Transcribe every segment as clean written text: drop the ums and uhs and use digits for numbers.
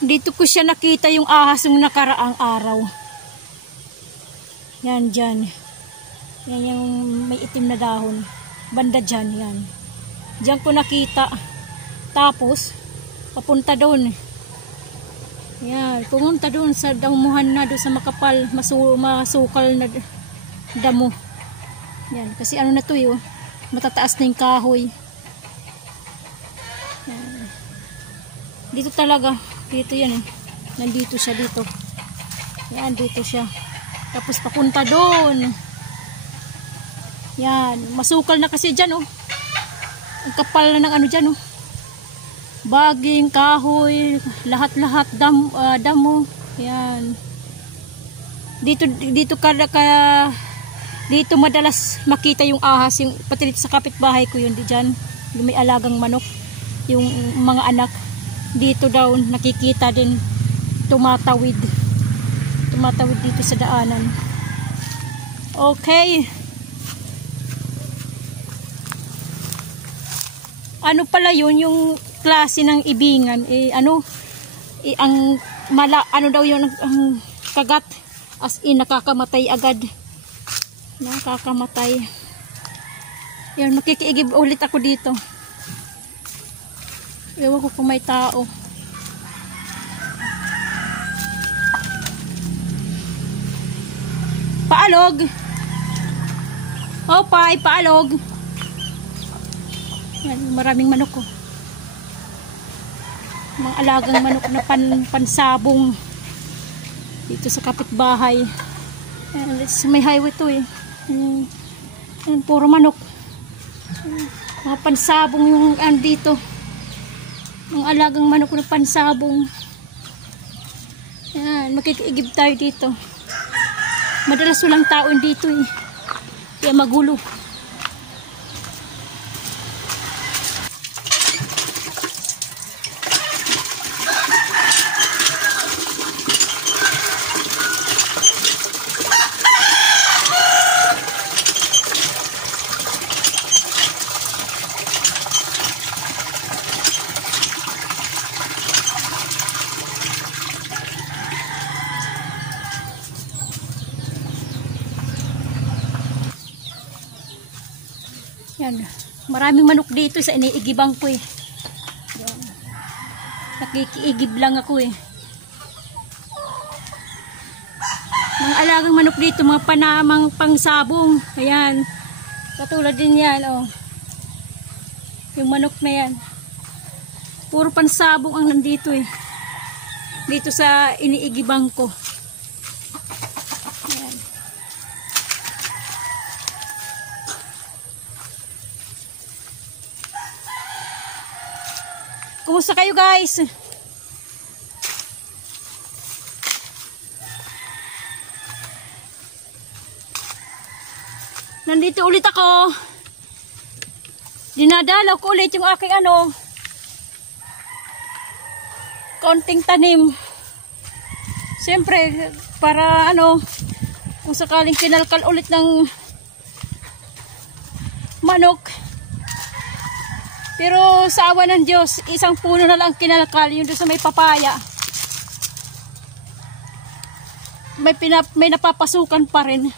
Dito ko siya nakita yung ahas ng nakaraang araw. Yan dyan. Yan yung may itim na dahon. Banda dyan, yan. Diyan ko nakita. Tapos, papunta doon. Yan, pumunta doon sa damuhan na, doon sa makapal, masukal na damo. Yan, kasi ano na to yun, matataas na yung kahoy. Yan. Dito talaga, dito yan eh. Nandito siya dito. Yan, dito siya. Tapos papunta doon. Yan, masukal na kasi dyan oh. Ang kapal na ng ano dyan oh. Baging, kahoy, lahat-lahat damo. Yan. Dito dito madalas makita yung ahas, yung pati dito sa kapitbahay ko yun, diyan. Yung may alagang manok, yung mga anak. Dito daw nakikita din tumatawid dito sa daanan. Okay. Ano pala yun, yung klase ng ibingan, ano daw yun, ang kagat, as in nakakamatay agad. Nakakamatay. Yan, makikiigib ulit ako dito. Ewan ko kung may tao. Paalog. Opay, paalog. Yan, maraming manok ko. Mga alagang manok na pansabong dito sa kapitbahay. Yan, may highway to eh. Yan, puro manok. Mga pansabong yung andito. Mga alagang manok na pansabong. Yan, makikiigib tayo dito. Madalas walang taon dito eh. Kaya magulo. Yan. Maraming manok dito sa iniigibang ko eh. Yan. Nakikiigib lang ako eh. Mga alagang manok dito, mga panamang pangsabong. Ayan. Katulad din yan, oh. Yung manok na yan. Puro pansabong ang nandito eh. Dito sa iniigibang ko. Kumusta kayo guys? Nandito ulit ako. Dinadalaw ko ulit yung aking konting tanim. Siyempre para kung sakaling kinalkal ulit ng manok. Pero sa awa ng Diyos, isang puno na lang kinalkal, yung doon sa may papaya. May napapasukan pa rin.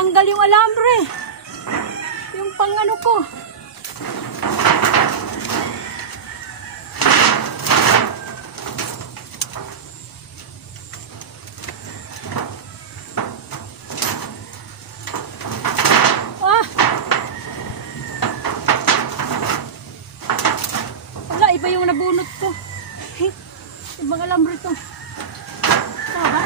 Natanggal yung alambre. Yung pang ano ko. Ah! Wala, iba yung nabunot ko. Ibang alambre to. Tama?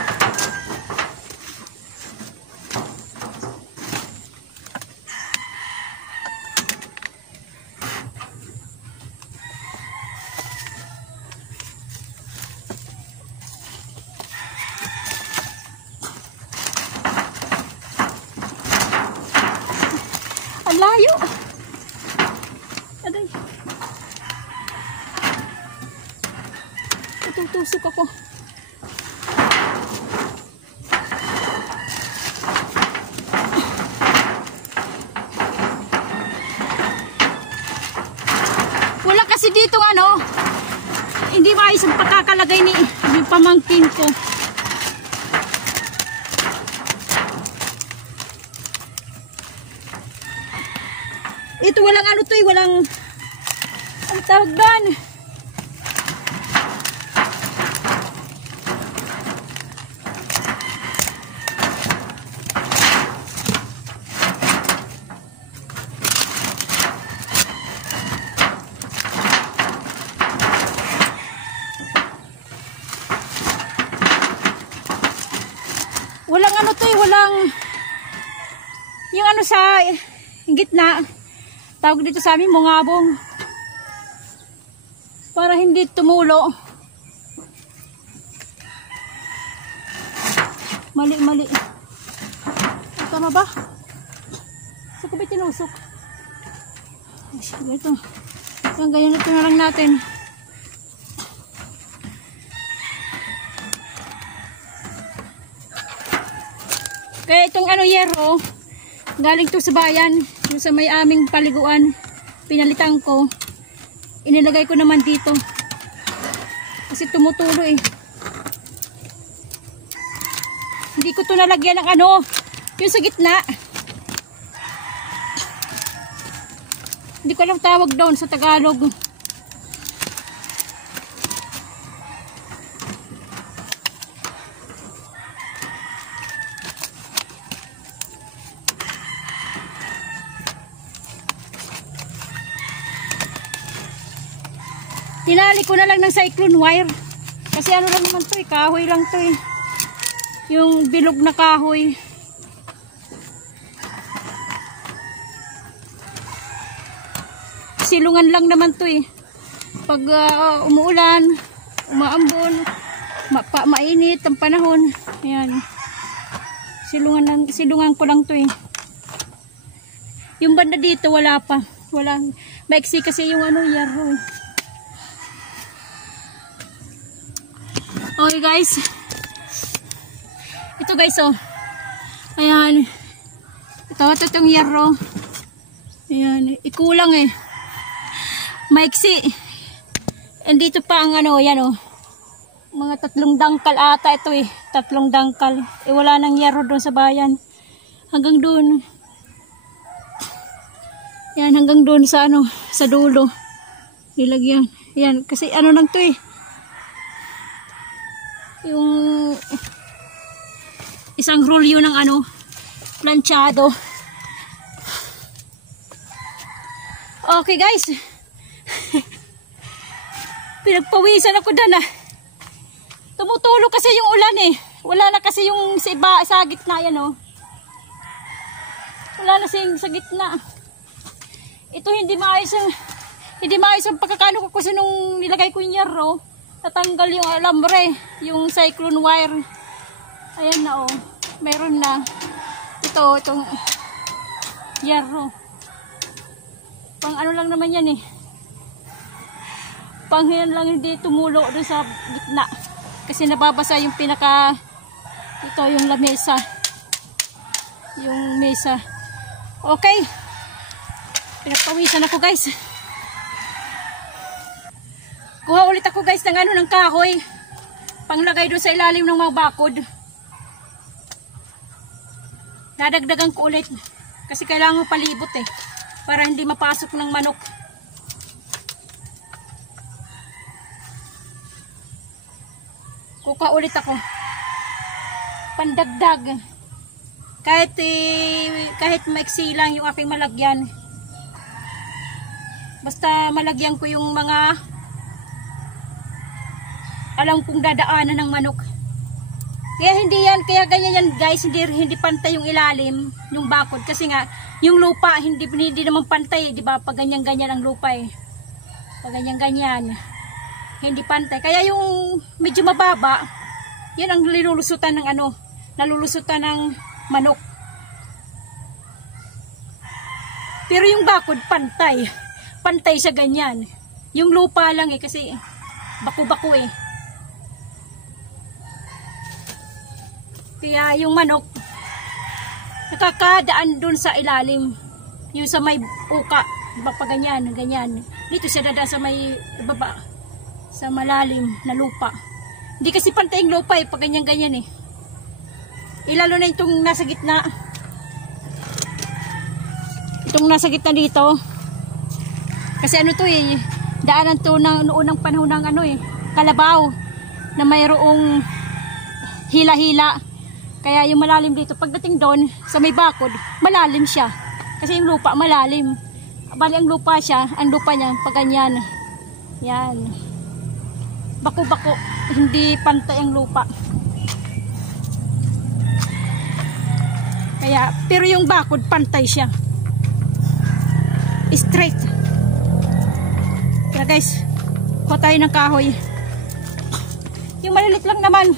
Ang layo. Aday. Tutusok ako. Wala kasi dito ano, hindi maayos ang pagkakalagay ni pamangkin ko. Ito walang ano to eh, walang ang tawag doon. Walang ano to eh, walang yung ano sa gitna. Tawag dito sa amin, mungabong. Para hindi tumulo. Mali. Tama ba? Sa ko ba tinusok? Ito. Ganyan ito na lang natin. Kaya itong ano yero, galing to sa bayan, yung sa may aming paliguan, pinalitan ko, inilagay ko naman dito. Kasi tumutulo eh. Hindi ko to nalagyan ng ano, yung sa gitna. Hindi ko alam tawag doon sa Tagalog. Tinali ko na lang ng cyclone wire. Kasi ano lang naman to eh, kahoy lang to eh. Yung bilog na kahoy. Silungan lang naman to eh. Pag umuulan, umaambon, mainit ang panahon. Ayan. Silungan ko lang to eh. Yung banda dito wala pa. Wala. Maiksi kasi yung ano, yaro eh. Okay guys, ito guys oh, ayan, ito itong yero, ayan, ikulang eh, maiksi, and dito pa ang ano, yan oh, mga 3 dangkal ata ito eh, 3 dangkal, eh wala nang yero doon sa bayan, hanggang doon, yan hanggang doon sa ano, sa dulo, nilagyan, yan, kasi ano lang to eh, yung isang rolyo ng ano, planchado. Okay guys, pinagpawisan ako dyan ah. Tumutulo kasi yung ulan eh. Wala na kasi yung sa gitna yan oh. Wala na sa gitna. Ito hindi maayos ang pagkakano ko kasi nung nilagay ko yung yero. Tatanggal yung alambre, yung cyclone wire. Ayan na oh. Meron na. Itong yero. Pang ano lang naman yan eh. Pang yan lang hindi tumulo doon sa gitna. Kasi nababasa yung pinaka, ito yung lamesa. Yung mesa. Okay. Pinagpawisan ako guys. Kuha ulit ako guys ng ano, ng kahoy. Panglagay doon sa ilalim ng mga bakod. Dadagdagan ko ulit. Kasi kailangan palibot eh. Para hindi mapasok ng manok. Kuka ulit ako. Pandagdag. Kahit maiksi lang yung aking malagyan. Basta malagyan ko yung mga alam kong dadaanan ng manok. Kaya ganyan yan guys, hindi pantay yung ilalim, yung bakod. Kasi nga, yung lupa, hindi naman pantay, di ba? Pag ganyan-ganyan ang lupa eh. Pag ganyan-ganyan, hindi pantay. Kaya yung medyo mababa, yan ang nilulusutan ng nalulusutan ng manok. Pero yung bakod, pantay. Pantay sa ganyan. Yung lupa lang eh, kasi baku-baku eh. Kaya yung manok, nakakadaan dun sa ilalim. Yung sa may uka. Diba pa ganyan, ganyan. Dito siya dadaan sa may baba. Sa malalim na lupa. Hindi kasi pantay yung lupa eh, pag ganyan-ganyan eh. Ilalo na itong nasa gitna. Itong nasa gitna dito. Kasi to eh, daanan to ng noong panahon ng kalabaw. Na mayroong hila-hila. Kaya yung malalim dito, pagdating doon sa may bakod, malalim siya. Kasi yung lupa malalim. Bali ang lupa niya, pag ganyan. Yan. Bako-bako, hindi pantay ang lupa. Kaya, pero yung bakod, pantay siya. Straight. Kaya guys, kuha tayo ng kahoy. Yung malilit lang naman.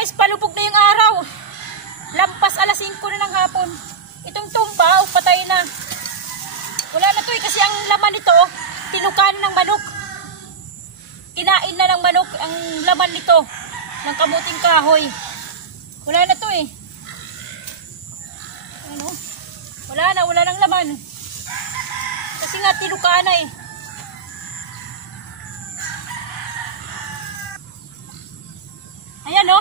Guys, palubog na yung araw. Lampas alas 5 na ng hapon. Itong tumba, patay na. Wala na to kasi ang laman nito, tinukan ng manok. Kinain na ng manok ang laman nito, ng kamuting kahoy. Wala na to Ano? Wala nang laman. Kasi nga tinukan na Ayan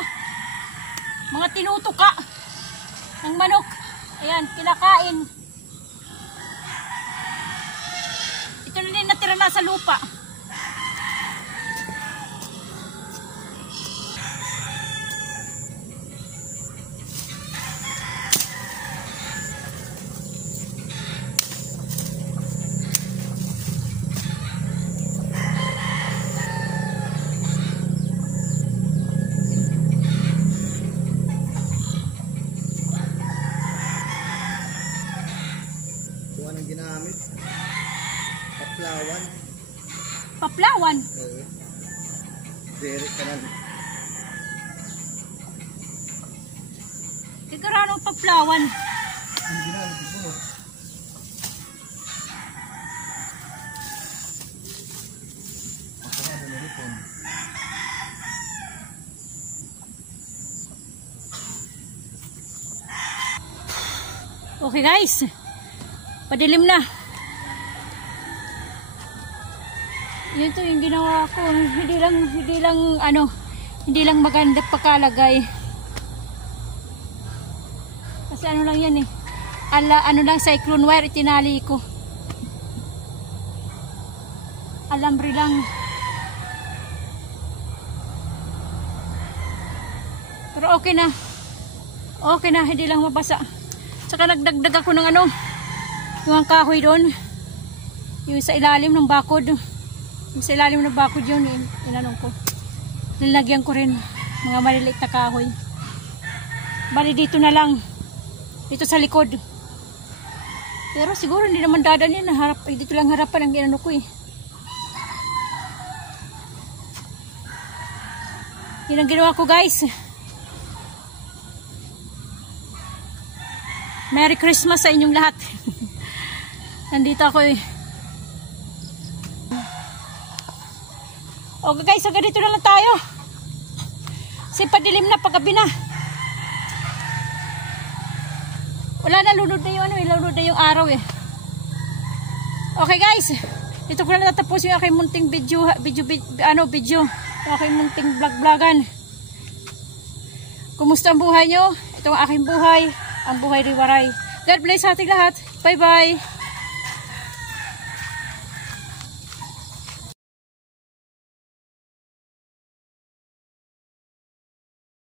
mga tinutuka ng manok. Ayan, kinakain. Ito na din natira na sa lupa. Anong ginamit? Paplawan. Paplawan? Oo. Derek ka lang. Tigarano paplawan? Ang ginamit mo. Paplawan na lupon. Okay guys. Padilim na. Yun to yung ginawa ko. Hindi lang maganda pagkalagay. Kasi ano lang yan ano lang cyclone wire itinali ko. Alambre lang. Pero okay na. Okay na, hindi lang mabasa. Saka nagdagdag ako ng yung kahoy doon, yung sa ilalim ng bakod, yun inanong ko, nilagyan ko rin mga maliliit na kahoy. Bali dito na lang, dito sa likod, pero siguro hindi naman dadanin na harap, dito lang harapan ang inano ko yun ang ginawa ko guys. Merry Christmas sa inyong lahat. Nandito ako Okay guys, so ganito na lang tayo. Kasi padilim na, paggabi na. Wala na, lunod na yung lunod na yung araw Okay guys, dito ko na natapos yung aking munting video. Yung aking munting vlog-vlogan. Kumusta ang buhay nyo? Ito ang aking buhay. Ang buhay riwaray. God bless sa ating lahat. Bye bye.